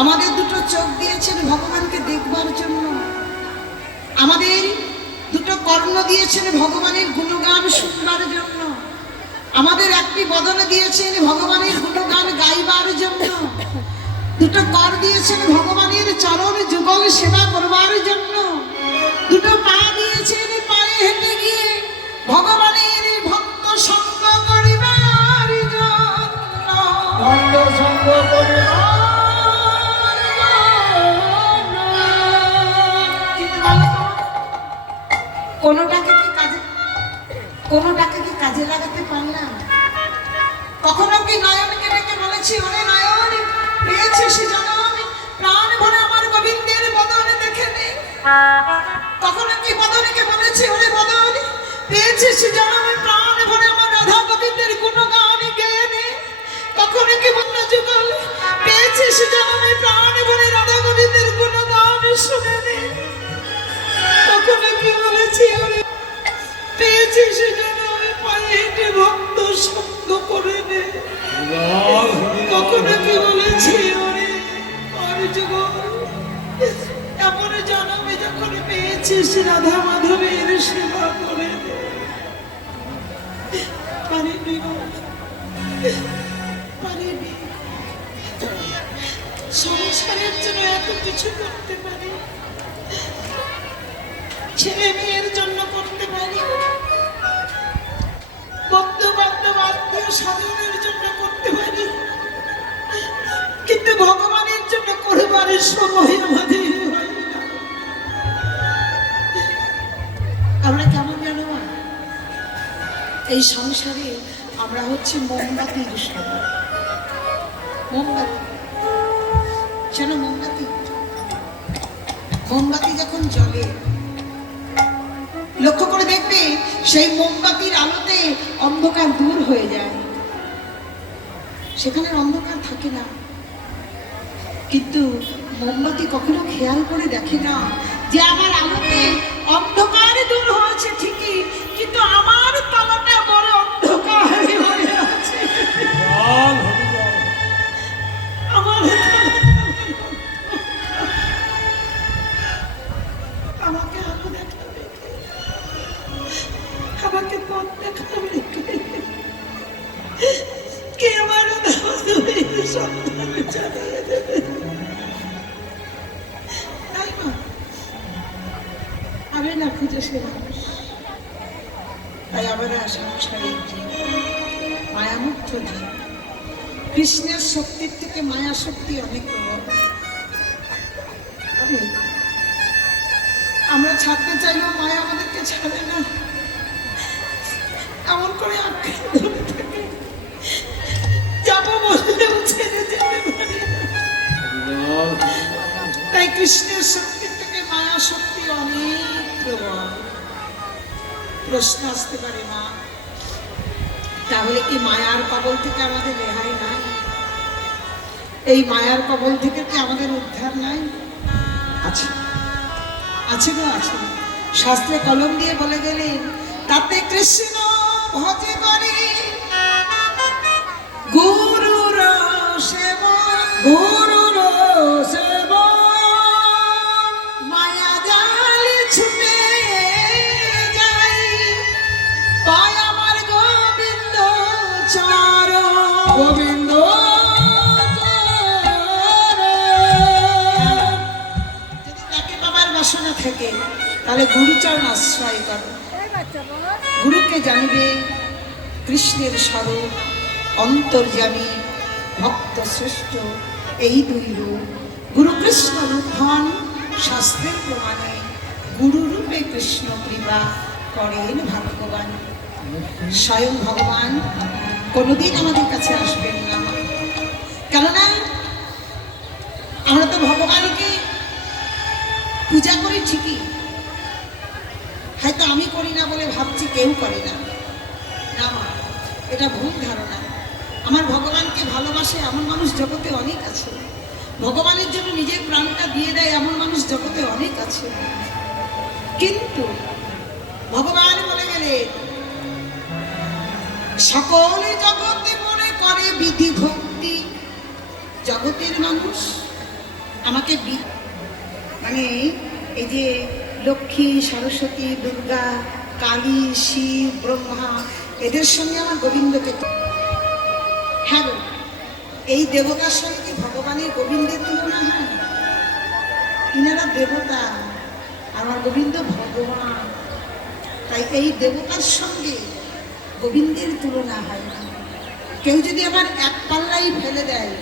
আমাদের দুটো চোখ দিয়েছেন ভগবানকে দেখবার জন্য, আমাদের দুটো কর্ণ দিয়েছেন ভগবানের গুণগান শুনবার জন্য, আমাদের একটি বদন দিয়েছেন ভগবানের গুণগান গাইবার জন্য, দুটো কর দিয়েছেন ভগবানের চরণ যুগল সেবা করবার জন্য, দুটো পা দিয়েছেন পায়ে হেঁটে গিয়ে ভগবানের ভক্ত সঙ্গ করিবার জন্য। ভক্ত সঙ্গ করিবার কোনোটাকে কি কাজে লাগাতে পারলাম? কখনো কি নয়নকে ডেকে বলেছি, ওরে নয়ন পেয়েছিস জনম, প্রাণ ভরে আমার গোবিন্দের বদন দেখে নে? কখনো কি বদনকে বলেছি, ওরে বদন পেয়েছিস জনম, প্রাণ ভরে আমার রাধা গোবিন্দের গুণগান গেয়ে নে? কখনো কি বন্য যুগল পেয়েছিস জনম, প্রাণ ভরে রাধা গোবিন্দের গুণগান শুনে নে? কখনো কি বলেছি, ওরে পেয়েছিস জনমে পায়ে হেঁটে ভক্ত সঙ্গ করে নে? কখনো কি বলেছি, ওরে আর যুগল এমন জনমে যখন পেয়েছিস রাধা মাধবের সেবা করে নে? পারিনি, পারিনি। সংসারের জন্য এত কিছু করতে পারি, ছেলে মেয়ের জন্য করতে পারি, বন্ধু বান্ধব আত্মীয় স্বজনের জন্য করতে পারি, কিন্তু ভগবানের জন্য করবার সময় আমাদের হয় না। আমরা কেমন জানো, এই সংসারে আমরা হচ্ছে মোমবাতির সময়। মোমবাতি যেন মোমবাতি যখন জ্বলে, লক্ষ্য করে দেখবে সেই মোমবাতির আলোতে অন্ধকার দূর হয়ে যায়, সেখানে অন্ধকার থাকে না। কিন্তু মোমবাতি কখনো খেয়াল করে দেখে না যে আমার আলোতে অন্ধকার দূর হয়েছে ঠিকই, কিন্তু আমার তলাটা বড় অন্ধকার হয়ে আছে। আমার আমাকে আলো দেখাবে, আমাকে পথ দেখাবে কে? আমার সন্তান চালিয়ে দেবে, তাই না? আমি না খুঁজে সে মানুষ। তাই আমরা সংসারের জীব, মায়ামুক্ত জীব। কৃষ্ণের শক্তির থেকে মায়া শক্তি অনেক বড়। আমরা ছাড়তে চাইলেও মায়া আমাদেরকে ছাড়ে না, এমন করে আঁকড়ে ধরে থাকে, যাবো বললেও ছেড়ে যেতে পারি না। তাই কৃষ্ণের শক্তির থেকে মায়া শক্তি অনেক প্রবল। প্রশ্ন আসতে পারে, মা তাহলে কি মায়ার কবল থেকে আমাদের রেহাই নাই? এই মায়ার কবল থেকে কি আমাদের উদ্ধার নাই? আছে, আছে গো, আছে। শাস্ত্রে কলম দিয়ে বলে গেলেন, তাতে কৃষ্ণ ভজে করে গুরুর সেবন, গুরুর সেবন, মায়া জালে ছুটে যাই, পায় আমার গোবিন্দ চরণ, গোবিন্দ বাসনা থেকে, তাহলে গুরুচরণ আশ্রয় করো। গুরুকে জানবে কৃষ্ণের স্বরূপ, অন্তর্যামী, ভক্ত শ্রেষ্ঠ, এই দুই রূপ। গুরু কৃষ্ণ রূপ হন শাস্ত্রের প্রমাণে, গুরু রূপে কৃষ্ণ কৃপা করেন ভাগ্যবান। স্বয়ং ভগবান কোনোদিন আমাদের কাছে আসবেন না, কেননা আমরা তো ভগবানকে পূজা করি ঠিকই, হয়তো আমি করি না বলে ভাবছি কেউ করে না। না, এটা ভুল ধারণা। আমার ভগবানকে ভালোবাসে এমন মানুষ জগতে অনেক আছে, ভগবানের জন্য নিজের প্রাণটা দিয়ে দেয় এমন মানুষ জগতে অনেক আছে। কিন্তু ভগবান বলে গেলেন, সকলে জগতে মনে করে বিধি ভক্তি। জগতের মানুষ আমাকে মানে এই যে লক্ষ্মী, সরস্বতী, দুর্গা, কালী, শিব, ব্রহ্মা, এদের সঙ্গে আমার গোবিন্দকে, হ্যাঁ গো, এই দেবতার সঙ্গে কি ভগবানের গোবিন্দের তুলনা হয়? ইনারা দেবতা, আমার গোবিন্দ ভগবান। তাই এই দেবতার সঙ্গে গোবিন্দের তুলনা হয় না। কেউ যদি আমার এক পাল্লাই ফেলে দেয়,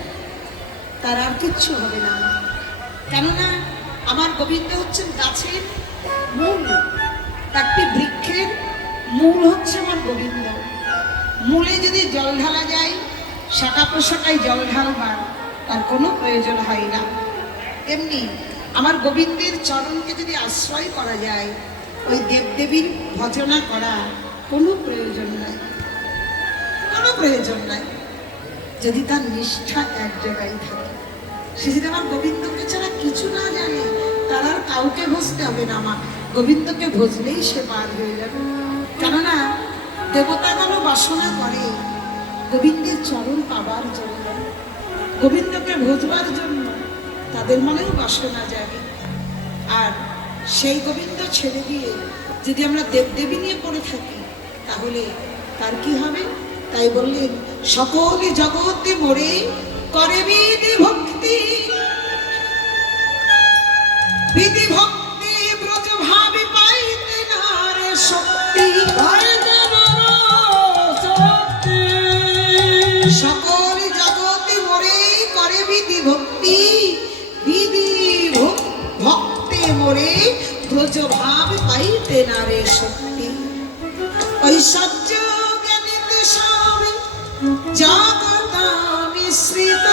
তার আর কিচ্ছু হবে না। কেননা আমার গোবিন্দ হচ্ছেন গাছের মূল, একটি বৃক্ষের মূল হচ্ছে আমার গোবিন্দ। মূলে যদি জল ঢালা যায়, শাখা প্রশাখায় জল ঢালবার তার কোনো প্রয়োজন হয় না। এমনি আমার গোবিন্দের চরণকে যদি আশ্রয় করা যায়, ওই দেবদেবীর ভজনা করা কোনো প্রয়োজন নাই, কোনো প্রয়োজন নাই। যদি তার নিষ্ঠা এক জায়গায় থাকে, সে যদি আমার গোবিন্দকে ছাড়া কিছু না জানে, তার আর কাউকে ভজতে হবে না। আমার গোবিন্দকে ভজলেই সে পার হয়ে যাবে। কেননা দেবতাগণও বাসনা করে গোবিন্দের চরণ পাবার জন্য, গোবিন্দকে ভজবার জন্য তাদের মনেও বাসনা জাগে। আর সেই গোবিন্দ ছেড়ে দিয়ে যদি আমরা দেবদেবী নিয়ে পড়ে থাকি, তাহলে তার কি হবে? তাই বললেন, সকলে জগতে মোরে করে বিধি ভক্তি, বিধি ভক্তি ব্রজ ভাবি পাইতে না রে শক্তি, সকলে জগতে মোরে করে বিধি ভক্তি, বিধি ভক্তি মোরে ব্রজ ভাব পাইতে না রে শক্তি। ঐশ্বর্য জ্ঞানীতে স্বামী জগত মিশ্রিত,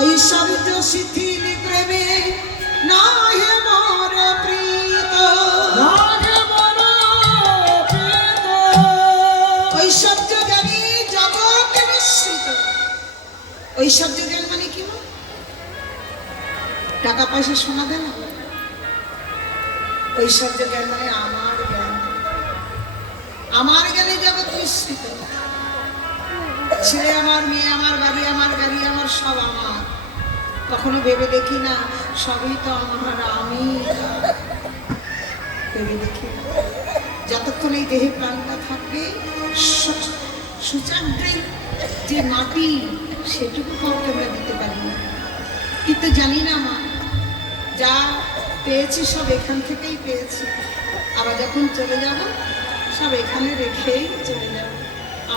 ঐশ্বর্য শিথিল প্রেমে নাহে মোর প্রীত, ঐশ্বর্য জ্ঞানী জগত মিশ্রিত। ঐশ্বর্য জ্ঞান মানে কি? টাকা পয়সা শোনা দেয় না। ঐশ্বর্য জ্ঞান মানে আমার জ্ঞান, আমার জ্ঞানে জগৎ মিশ্রিত। ছেলে আমার, মেয়ে আমার, বাড়ি আমার, গাড়ি আমার, সব আমার। কখনো ভেবে দেখি না সবই তো আমার, আমি ভেবে দেখি। যতক্ষণ এই দেহে প্রাণটা থাকবে, সূচাগ্রের যে মাটি, সেটুকু কাউকে আমরা দিতে পারি না। কিন্তু জানি না মা, যা পেয়েছি সব এখান থেকেই পেয়েছি। আবার যখন চলে যাব, সব এখানে রেখেই চলে যাব।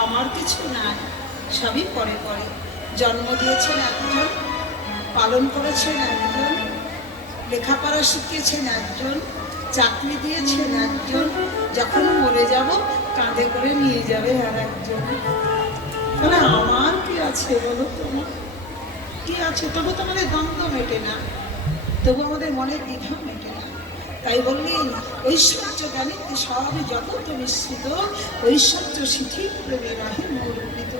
আমার কিছু নাই, সবই পরে পরে। জন্ম দিয়েছেন একজন, পালন করেছেন একজন, লেখাপড়া শিখিয়েছেন একজন, চাকরি দিয়েছেন একজন, যখন মরে যাব কাঁধে করে নিয়ে যাবে আর একজন। মানে আমার কি আছে বলো? তোমার কি আছে? তবু তো আমাদের দ্বন্দ্ব মেটে না, তবু আমাদের মনের দ্বিধা মেটে না। তাই বললেন, ঐশ্বর্য জ্ঞানীতে সবই জগৎ মিশ্রিত, ঐশ্বর্য শিথিল প্রেমে নাহি মোর প্রীত।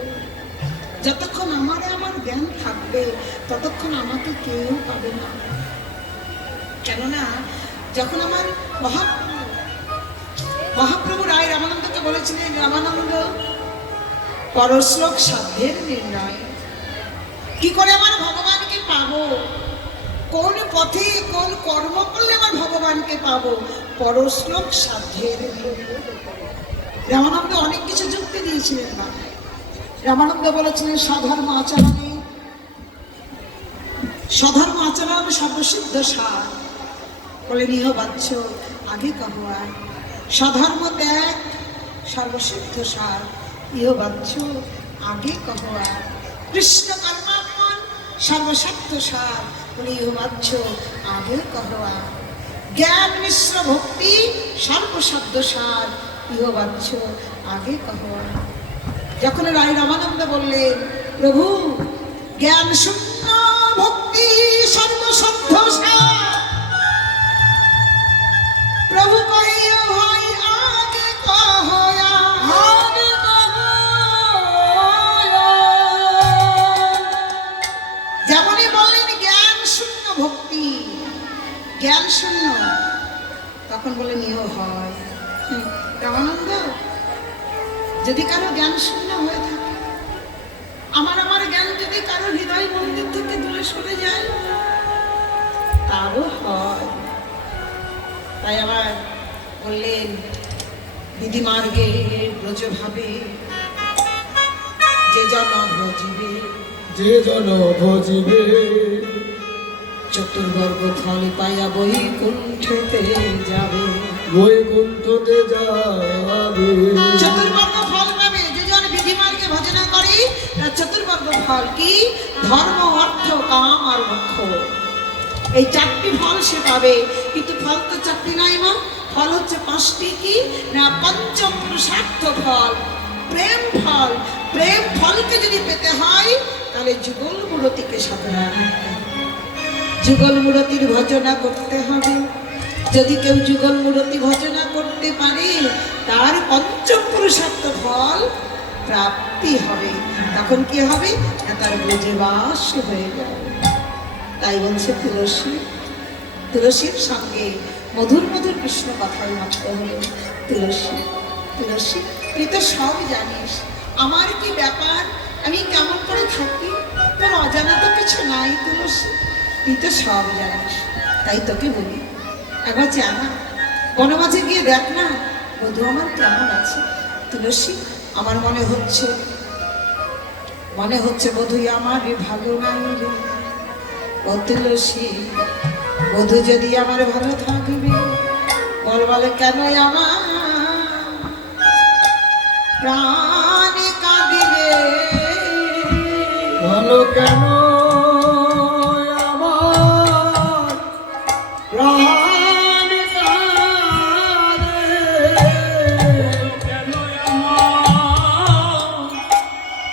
যতক্ষণ আমার জ্ঞান থাকবে, ততক্ষণ আমাকে কেউ পাবে না। কেননা যখন আমার মহাপ্রভু রায় রামানন্দকে বলেছিলেন, রামানন্দ, পরশ্লোক সাধ্যের নির্ণয়, কি করে আমার ভগবানকে পাবো, কোন পথে কোন কর্ম করলে আমার ভগবানকে পাবো, পরশ্লোক সাধ্যের নির্ণয়। রামানন্দ অনেক কিছু যুক্তি দিয়েছিলেন না। রামানন্দ বলেছিলেন, স্বধর্ম আচরণে, স্বধর্ম আচরণ সর্বসিদ্ধ সার। বলে নিহ বাচ্চ আগে কহা, স্বধর্ম ত্যাগ সর্বসিদ্ধ সার, ইহ বাচ্চ আগে কহা। কৃষ্ণ কর্মার্পণ সর্বসত্য সার, বলে ইহ বাচ্চ আগে কহা। জ্ঞান মিশ্র ভক্তি সর্বশব্দ সার, ইহ বাচ্চ আগে কহা। যখন রায় রামানন্দ বললেন, প্রভু জ্ঞান শূন্য ভক্তি সর্বশব্দ সার, প্রভু কহিও হয় আগে কহয়া, আগে কহয়া। যেমনই বললেন জ্ঞান শূন্য ভক্তি, জ্ঞান শূন্য, তখন বলে নিহ হয়। রামানন্দ, যদি কারো জ্ঞান শূন্য হয়ে থাকে, আমার জ্ঞান যদি কারো হৃদয় মন্দির থেকে দূরে সরে যায়, তারও হয়। তাই আবার বললেন বিধিমার্গে ব্রজভাবে যে জন ভজিবে, যে জন ভজিবে চতুর্বর্গ ফল পাইয়া বৈকুণ্ঠতে যাবে, বৈকুণ্ঠতে যাবে। চতুর্বর্গ ফল পাবে যে জন বিধিমার্গে ভজনা করে, তার চতুর্বর্গ ফল কি? ধর্ম, অর্থ, কাম আর মোক্ষ। এই চারটি ফল সে পাবে। কিন্তু ফল তো চারটি নাই মা, ফল হচ্ছে পাঁচটি। কি না? পঞ্চম পুরুষার্থ ফল, প্রেম ফল। প্রেম ফলকে যদি পেতে হয় তাহলে যুগল মূরতিকে সাধনা করতে হবে, যুগল মূরতির ভজনা করতে হবে। যদি কেউ যুগল মূরতি ভজনা করতে পারে তার পঞ্চম পুরুষার্থ ফল প্রাপ্তি হবে। তখন কি হবে? না তার ব্রজে বাস হয়ে যাবে। তাই বলছে তুলসী, তুলসীর সঙ্গে মধুর মধুর কৃষ্ণ কথাই মাত্র হলো। তুলসী, তুলসী তুই তো সব জানিস, আমার কি ব্যাপার, আমি কেমন করে থাকি, তোর অজানা তো কিছু নাই তুলসী, তুই তো সব জানিস। তাই তোকে বলি একবার জানা বনে মাঝে গিয়ে দেখ না বধূ আমার কেমন আছে। তুলসী আমার মনে হচ্ছে বধূই আমার ভালো নাই রে। ও তুলসী বধূ যদি আমার ভালো থাকবে, বলে কেন আমার প্রাণ কাঁদিবে, ভালো কেন আমার প্রাণ কাঁদে, কেন আমার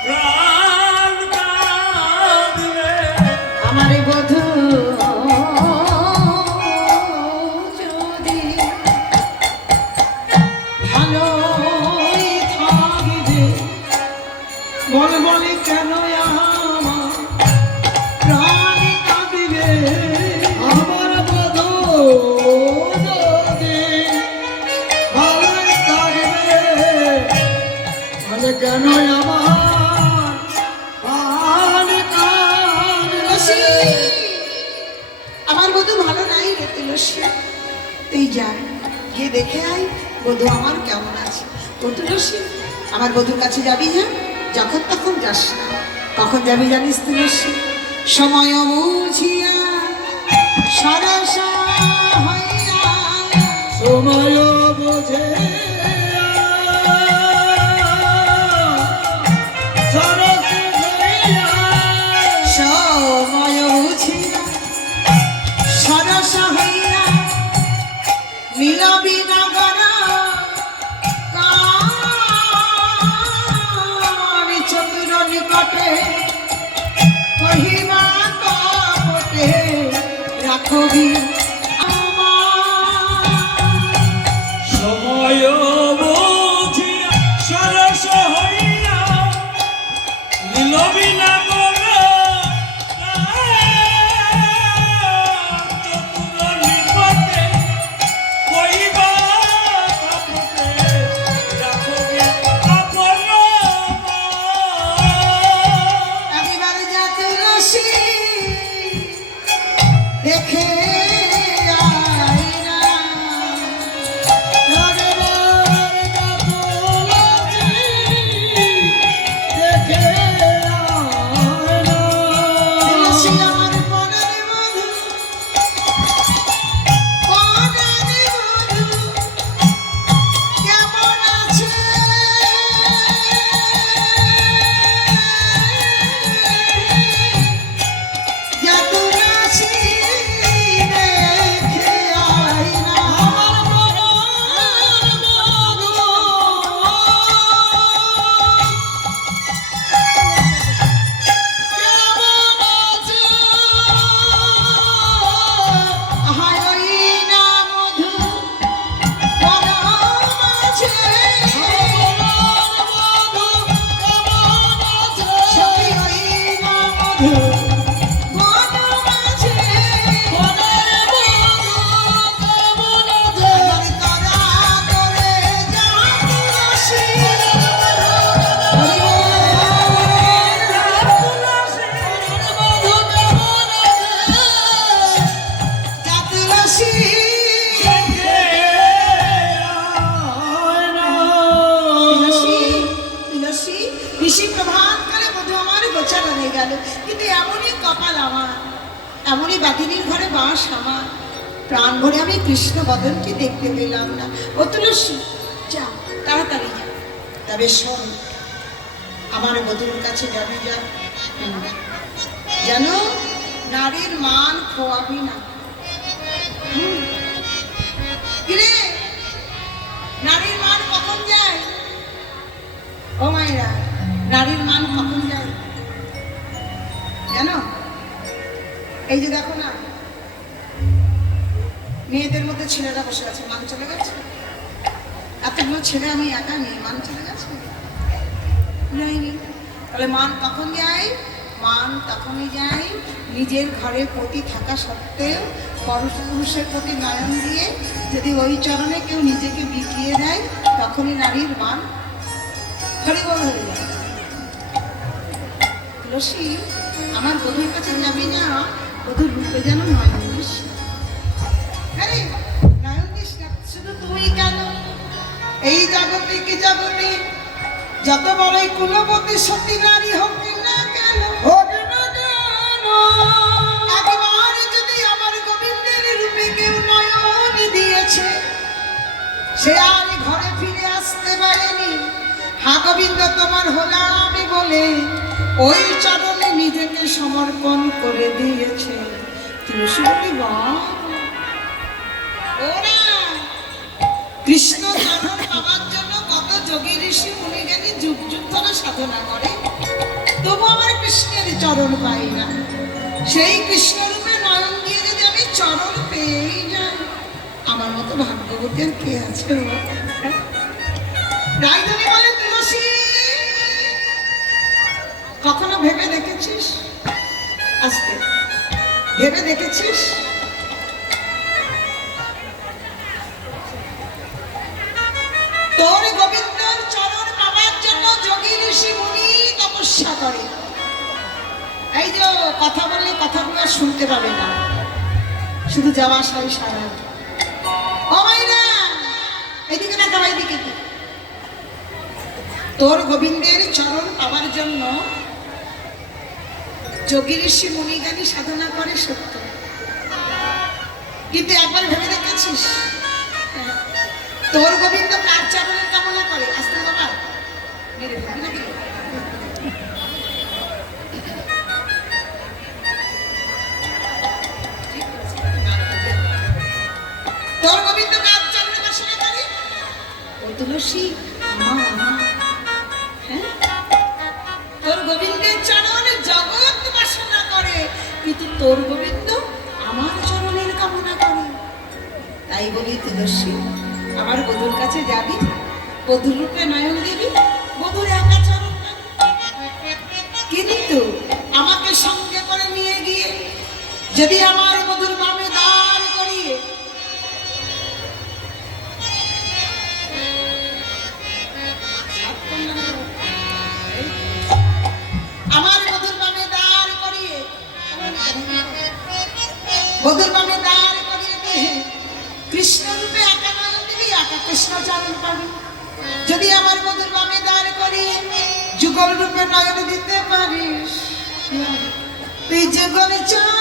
প্রাণ কাঁদবে। আমার বধূ যদি ভালোই থাকবে, বলে কেন আমার প্রাণ কাঁদিবে। আমার বধূ যদি ভালো থাকবে, তাহলে কেন আমার প্রাণ কাঁদবে। তুলসী আমার বধূ ভালো নাই রে তুলসী, তুই যা গিয়ে দেখে আয় বধূ আমার কেমন আছে। ও তুলসী আমার বধূর কাছে যাবি? হ্যাঁ, যখন তখন যাস না। কখন যাবি জানিস তুলসী? সময় বুঝিয়া সরসা হইয়া, সময় বুঝে সরস হইয়া, সময় বুঝিয়া সরসা হইয়া মিলবি নগর কার চতুর নিকটে কহিবা কপটে রাখবি সময় বুঝিয়া সরস হইয়া মিলবি না বলো, চতুর নিকটে কইবা কপটে রাখবি আপন একেবারে যা তুলসী দেখে আয় না, তুলসী আমার মনের মধু, মনের মধু কেমন আছে। যা তুলসী দেখে আয় না, আমার মনের গেল, কিন্তু এমনই কপাল আমার, এমনই বাদিনীর ঘরে বাস আমার, প্রাণ ভরে আমি কৃষ্ণ বদনকে দেখতে পেলাম না। ও তুলসী, যা তাড়াতাড়ি যা। তবে শোন, আমার বধূর কাছে যাবি, যা, যেন নারীর মান খোয়াবি না। কিরে, নারীর মান কখন যায়? ও মায়েরা, নারীর মান কখন যায় জানো? এই যে দেখো না, মেয়েদের মধ্যে ছেলেরা বসে আছে, মান চলে গেছে। এতগুলো ছেলে আমি একা মেয়ে, মান চলে গেছে? যায়নি। তাহলে মান কখন যায়? মান তখনই যায় নিজের ঘরে পতি থাকা সত্ত্বেও পুরুষের প্রতি নয়ন দিয়ে যদি ওই চরণে কেউ নিজেকে বিকিয়ে দেয়, তখনই নারীর মান হরিবল হয়ে যায়। তুলসী, আমার বধূর কাছে যাবি না, বধূর রূপে যেন নয়ন দিস। আরে নয়ন দিস না, শুধু তুই কেন, এই জগতে কি জগতে যত বড়ই কুলবতী সতী নারী হোক না কেন, একবার যদি আমার গোবিন্দের রূপে কেউ নয়ন দিয়েছে, সে আর ঘরে ফিরে আসতে পারেনি। হা গোবিন্দ তোমার হলাম আমি বলে ওই চরণে নিজেকে সমর্পণ করে দিয়েছে। তুলসী বলি, ওরা কৃষ্ণ চরণ পাওয়ার জন্য কত যোগী ঋষি মুনি জ্ঞানী যুগ যুগ ধরে সাধনা করে, তবু আমার কৃষ্ণের চরণ পাই না। সেই কৃষ্ণ রূপে নয়ন দিয়ে যদি আমি চরণ পেয়েই যাই, আমার মতো ভাগ্যবতী আর কে আছে? রাইধনী বলে, তুলসী, কখনো ভেবে দেখেছিস, আজকে ভেবে দেখেছিস তোর গোবিন্দর চরণ পাবার জন্য যোগী ঋষি মুনি তপস্যা করে? এই যে কথা বললে কথাগুলো শুনতে পাবে না, শুধু যাওয়া সারি সারা। ও মাইনা, এদিকে না, যাওয়া এদিকে। তোর গোবিন্দের চরণ পাবার জন্য যোগী ঋষি মুনি জ্ঞানী সাধনা করে সত্য, কিন্তু একবার ভেবে দেখেছিস তোর গোবিন্দ কার চরণের কামনা করে? আসতে বাবা, মেরে ফেলবি নাকি? তোর গোবিন্দ কার চরণে বাসনা করে? ও তুলসী, হ্যাঁ, তোর গোবিন্দের চরণে জগৎ বাসনা করে, কিন্তু তোর গোবিন্দ আমার চরণের কামনা করে। তাই বলি তুলসী, আমার বধূর কাছে যাবি, বধূর রূপে নয়ন দিবি, বধূর একা চরণ পাবি। কিন্তু আমাকে সঙ্গে করে নিয়ে গিয়ে যদি আমার বধূর বামে দাঁড় করিয়ে আমার বধূর বামে দাঁড় করিয়ে বধূর বামে দাঁড় করিয়ে দিয়ে কৃষ্ণ রূপে একা নয়ন দিবি, একা কৃষ্ণ চরণ পাবি। যদি আমার বধূর বামে দাঁড় করিয়ে যুগল রূপে নয়ন দিতে পারিস, তুই যুগল চরণ